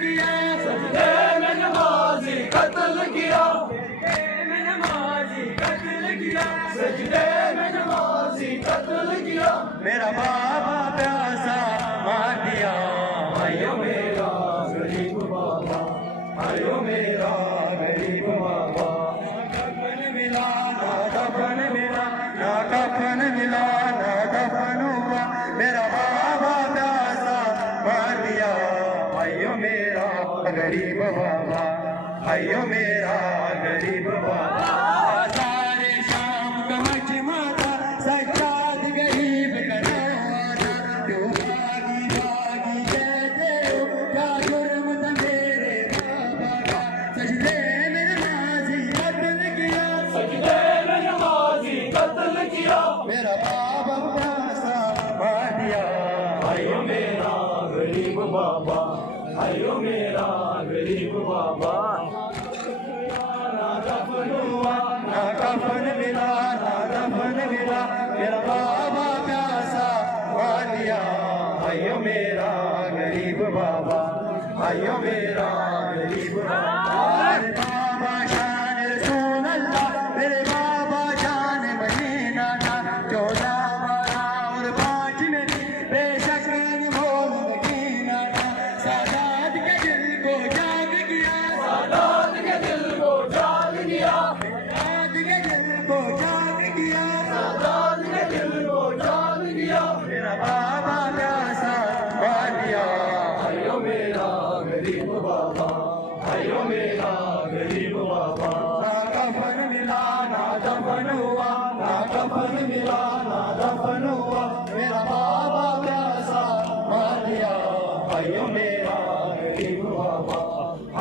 किया, सजदे में नमाजी कत्ल किया, में नमाजी कत्ल किया, सजदे में नमाजी कत्ल किया। मेरा बाबा प्यासा मार दिया, आयो मेरा गरीब बाबा, आयो मेरा गरीब बाबा। कफन मिला ना दफन मिला, ना कफन मिला ना दफन हुआ, मेरा बाबा प्यासा मार दिया। आयो मेरा गरीब बाबा, आयो मेरा गरीब बाबा। सारे शाम का मजमाता सज्जाद गरीब करवाना, क्यों भागी भागी कहते हो, क्या जुर्म था मेरे बाबा का, सजदे में नमाजी कत्ल किया, सजदे में नमाजी कत्ल किया, मेरा बाबा प्यासा मार दिया। आयो मेरा गरीब बाबा, आयो मेरा गरीब बाबा। ना दफन हुआ, ना कफन मिला ना दफन मिला, मेरा बाबा प्यासा मार दिया। आयो मेरा गरीब बाबा, आयो मेरा गरीब बाबा। मेरे बाबा शान रसूल अल्लाह, मेरे बाबा शान मदीना था, 14 12 और 5 में बेशक मोल मदीना था। सादात के दिल को जाग गया, सादात के दिल को जाग गया, सादात के दिल को जाग गया, सादात के दिल को जाग गया। मेरा बाबा प्यासा मार दिया। आयो मेरा गरीब बाबा, आयो मेरा गरीब बाबा। ना कफन मिला ना दफन हुआ, ना कफन मिला ना दफन हुआ, मेरा बाबा प्यासा मार दिया। आयो मेरा गरीब बाबा,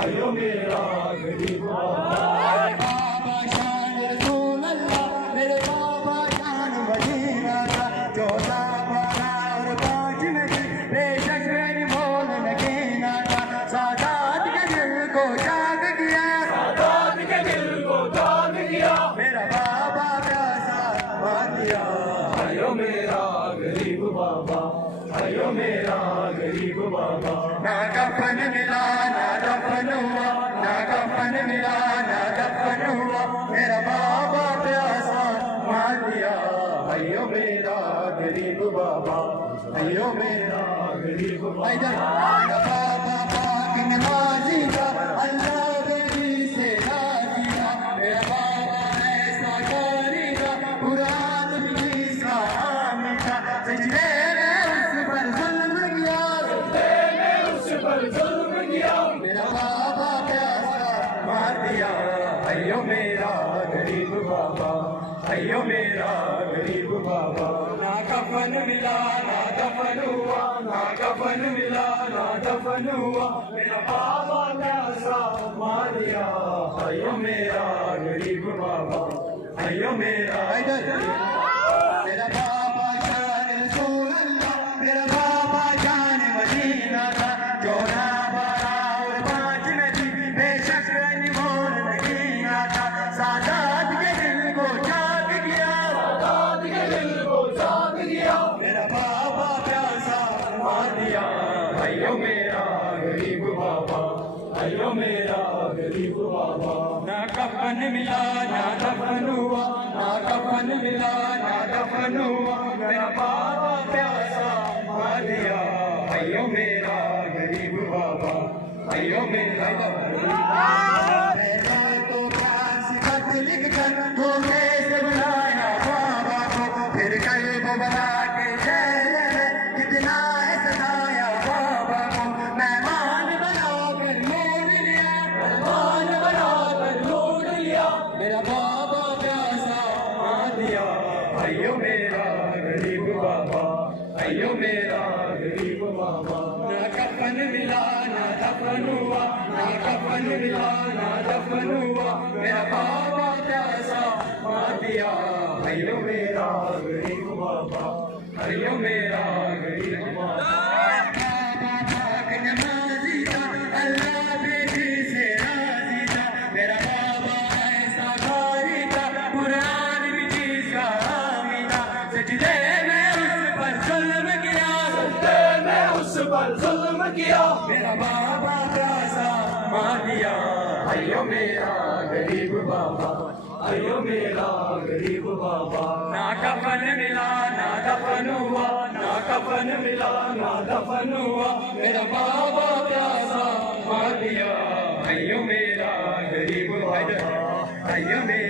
आयो मेरा गरीब बाबा। मेरे बाबा शान रसूल अल्लाह, मेरे बाबा शान मदीना था, 14 12 और 5 में बेशक मोल नगीना था। सादात के दिल को जाग गया, सादात के दिल को जाग गया, मेरा बाबा प्यासा मार दिया। आयो मेरा गरीब बाबा, आयो मेरा गरीब बाबा। ना कफन मिला ना दफन हुआ, ना कफन मिला ना दफन हुआ, मेरा बाबा प्यासा मार दिया। अयो मेरा गरीब बाबा, अयो मेरा गरीब बाबा। मेरा बाबा पाक नमाजी था, अल्लाह बेबी से राजी था, मेरा बाबा ऐसा कारी था, कुरान भी इसका हामी था। सजदे में उस पर जुल्म किया, मैंने उस पर जुल्म किया, मेरा बाबा प्यासा मार दिया। अयो मेरा गरीब बाबा, आयो मेरा गरीब बाबा। ना कफन मिला ना दफन हुआ, ना कफन मिला ना दफन हुआ, मेरा बाबा प्यासा मार दिया। आयो मेरा गरीब बाबा, आयो मेरा मेरा बाबा शान रसूल अल्लाह, मेरा बाबा शान मदीना था, 14 12 और 5 में भी बेशक मोल नगीना था। सादात के दिल को जाग गया, सादात के दिल को जाग गया, मेरा बाबा प्यासा मार दिया। आयो मेरा गरीब बाबा, आयो मेरा गरीब बाबा। ना कफन मिला ना दफन हुआ, ना कफन मिला ना दफन हुआ, मेरा बाबा प्यासा मार दिया। अयो मेरा गरीब बाबा, अयो मेरा मैंने तो प्यास खत लिख कर धोखे से बुलाया बाबा को, फिर कल वो बना के चेहरे में कितना है सताया बाबा को। मेहमान बनाकर मोड़ लिया, मान बनाकर लूट लिया, मेरा बाबा प्यासा मार दिया। आयो मेरा गरीब बाबा, आयो मेरा गरीब बाबा। ना कफन मिला ना दफन हुआ, ना कफन मिला ना दफन हुआ, मेरा बाबा प्यासा मार दिया। आयो मेरा गरीब बाबा, आयो मेरा गरीब बाबा। बाबा पाक नमाजी था, अल्लाह बेटी से राजी था, मेरा बाबा ऐसा कारी था, कुरान भी चीज का हामी था। सजदे में उस पर जुल्म किया, सजदे में उस पर जुल्म किया मेरा बाबा प्यासा मार दिया अयो मेरा गरीब बाबा अयो मेरा गरीब बाबा ना कफन मिला ना दफन हुआ ना कफन मिला ना दफन हुआ मेरा बाबा प्यासा मार दिया अयो मेरा गरीब बाबा अयो मेरा